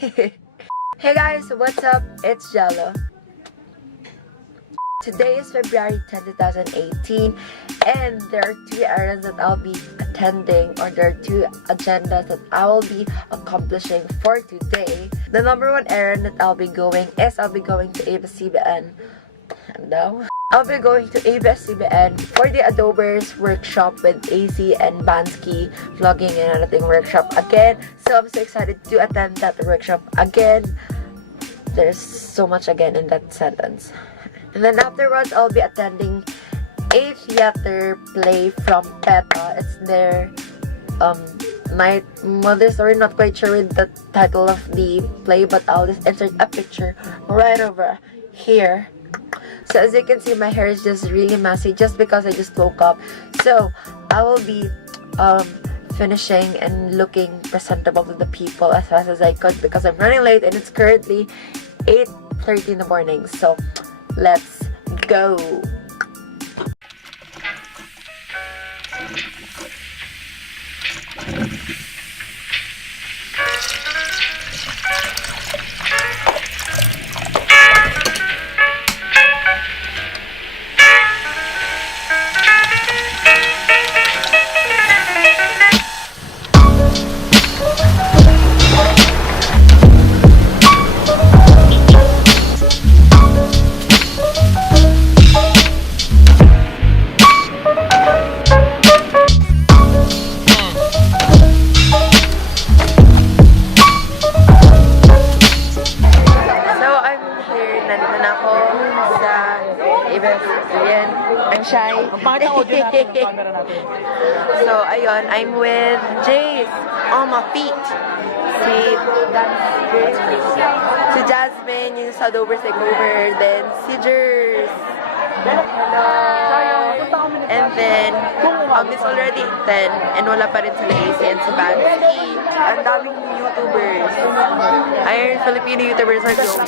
Hey guys, what's up? It's Gelo. Today is February 10, 2018, and there are 2 errands that I'll be attending, or there are 2 agendas that I will be accomplishing for today. The number 1 errand that I'll be going is I'll be going to ABS-CBN. I'll be going to ABS-CBN for the Adober's workshop with AC and Bansky vlogging and editing workshop again. So I'm so excited to attend that workshop again. There's so much again in that sentence. And then afterwards, I'll be attending a theater play from PETA. It's their Night Mother Story. Not quite sure with the title of the play, but I'll just insert a picture right over here. So as you can see, my hair is just really messy just because I just woke up. So I will be finishing and looking presentable to the people as fast as I could because I'm running late and it's currently 8:30 in the morning. So let's go. I'm shy. So, ayun, I'm with Jace on my feet. Si Jasmine, yung sa Adober Studios, then si Jers. And then, it's already 10 and wala pa rin sila AC and si Bansky. Ang daming YouTubers. Ayun, Filipino Youtubers are going.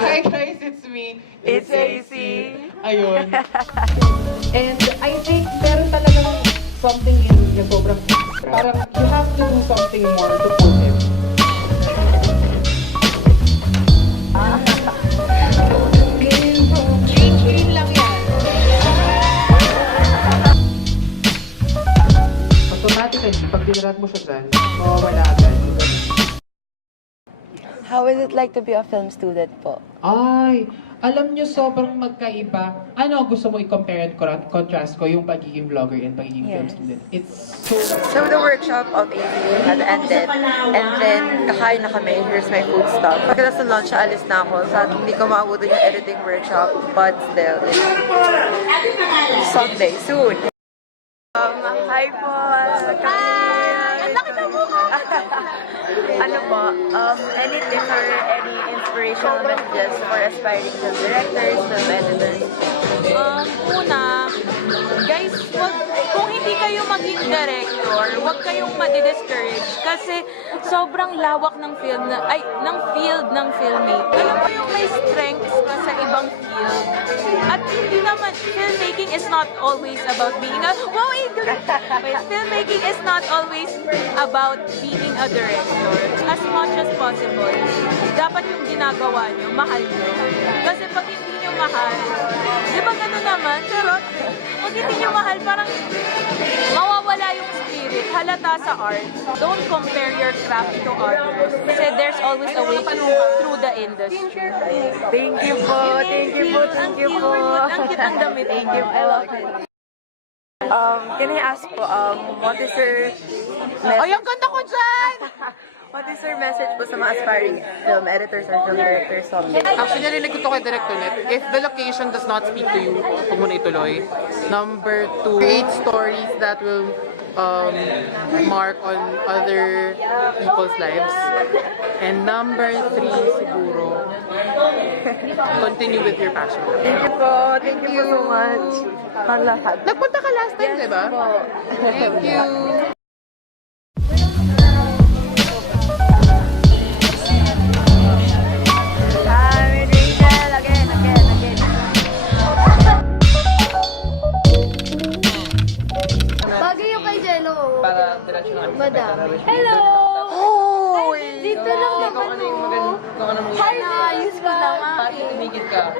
Hi guys, it's me. It's AC. Ayun. And I think meron talagang something in yung sobrang parang you have to do something more to pull him. Green lang yan. Automatically, pag dinarat mo siya dyan, mawawala agad. How is it like to be a film student po? Ay, alam nyo, sobrang magkaiba. Ano gusto mo i-compare and contrast ko yung pagiging vlogger and pagiging film student? It's So the workshop of ACTV had ended, and then kakain na kami. Here's my food stuff. Pagkatapos ng lunch, alis na ako. So hindi ko maabutan yung editing workshop, but still, it's Sunday, soon. Hi po! Hi! Ang laki ng mukha! Ano po, any tip or any inspirational messages for aspiring film directors, film editors? Una, guys, kung hindi kayo maging director, huwag kayong madi-discourage kasi sobrang lawak ng field ng filmmaking. Alam mo yung may strengths ka sa ibang field. At hindi naman, filmmaking is not always about being a filmmaking is not always about being a director. As much as possible, dapat yung ginagawa nyo, mahal nyo. Kasi pag hindi nyo mahal, di ba gano'n naman? Charot! Pag hindi nyo mahal, parang mawawala yung spirit, halata sa art. Don't compare your craft to others. Kasi there's always a way through the industry. Thank you po! Thank you po! Thank you po! Ang cute ang damit. Thank you po! I love it. Can I ask po, what is your message? Ay, ang ganda ko dyan! What is your message po sa mga aspiring film editors or film directors someday? actually, narinig ko to kay Direct Ulit. If the location does not speak to you, huwag mo na ituloy. Number 2, create stories that will mark on other people's lives. And number 3, siguro, continue with your passion. Thank you po. Thank you po so much. Malahat. Nagpunta ka last time, Yes diba? po. Thank you. Hi, Rachel. Again. Bagay yung kay Gelo. Para Madami. Hello! Oh! Dito lang naman Hi, ayos ko na nga. Bakit tumigil ka?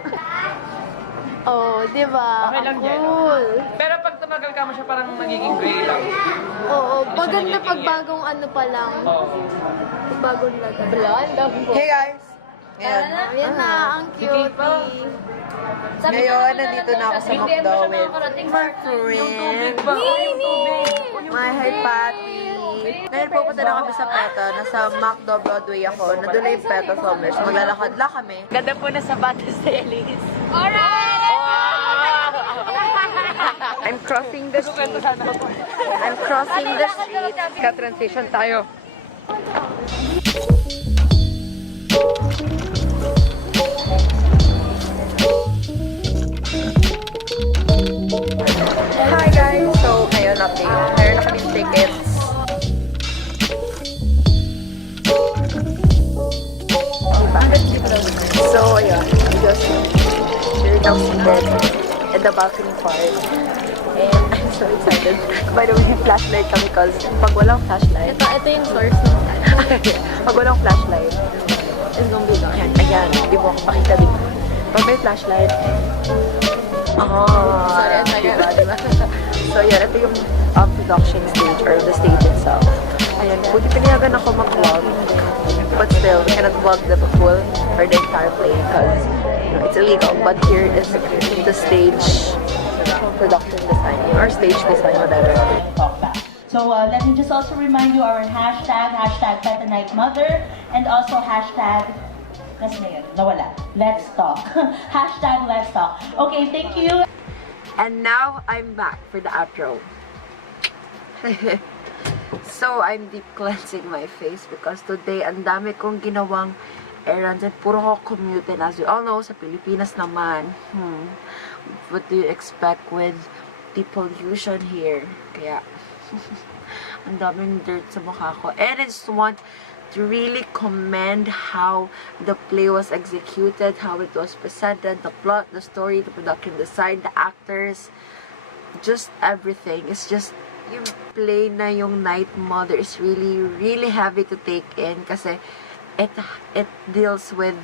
Oh, di ba? Okay lang yan. Cool. Pero pag tumagal ka mo siya, parang magiging gray lang. Oo, maganda pag bagong ano pa lang. Oo. Bagong lagay. Blonde? Hey guys! Ayan. Ayan na, ang cute. Ngayon, nandito na ako sa McDo with my friend. My hi, Patty. Ngayon pupunta na kami sa PETA. Nasa McDo Broadway ako. Nandun na yung PETA Summers. Maglalakad lang kami. Ganda po na sapatos sa Elise. I'm crossing the street. I'm crossing the street. Ka-transition tayo. Hi guys! So, ngayon update. Meron na kaming tickets. So, ayun. We're now seated in the balcony part. And I'm so excited. By the way, flashlight kami because pag walang flashlight, Ito yung source ng pag walang flashlight, it's gonna be gone. Ayan, di mo ako pakita dito. Pag may flashlight, diba? So, yan, ito yung production stage or the stage itself. Ayan, buti pinayagan ako mag-vlog. But still, we cannot vlog the full or the entire play because it's illegal. But here is the stage production design or stage design, whatever. So let me just also remind you our hashtag PETA Night Mother, and also hashtag, nawala, let's talk. Hashtag let's talk. Okay, thank you. And now, I'm back for the outro. So, I'm deep cleansing my face because today, ang dami kong ginawang errands and puro ko commute. And as you all know, sa Pilipinas naman, what do you expect with the pollution here? Kaya, ang daming dirt sa mukha ko. And I just want to really commend how the play was executed, how it was presented, the plot, the story, the production design, the actors, just everything. It's just, yung play na yung Night Mother is really, really heavy to take in kasi it deals with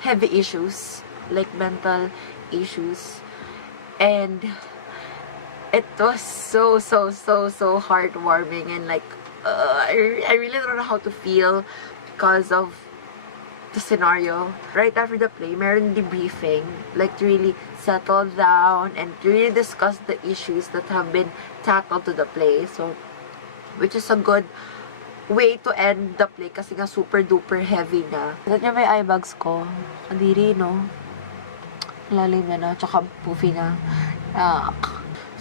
heavy issues, like mental issues. And it was so heartwarming and like I really don't know how to feel because of the scenario. Right after the play, meron debriefing, like to really settle down and to really discuss the issues that have been tackled to the play. So, which is a good way to end the play kasi nga super duper heavy na. Tignan niyo may eye bags ko. Kadiri, no? Lalim na na, tsaka poofy na.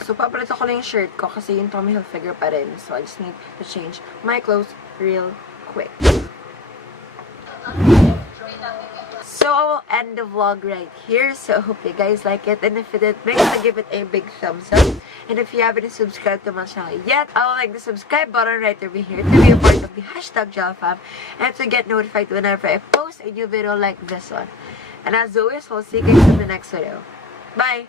So, papalit ako lang yung shirt ko kasi yung Tommy Hilfiger pa rin. So, I just need to change my clothes real quick. So, I'll end the vlog right here. So, I hope you guys like it. And if you did, make sure to give it a big thumbs up. And if you haven't subscribed to my channel yet, I would like the subscribe button right over here to be a part of the hashtag #GeloFam and to get notified whenever I post a new video like this one. And as always, I'll see you guys in the next video. Bye!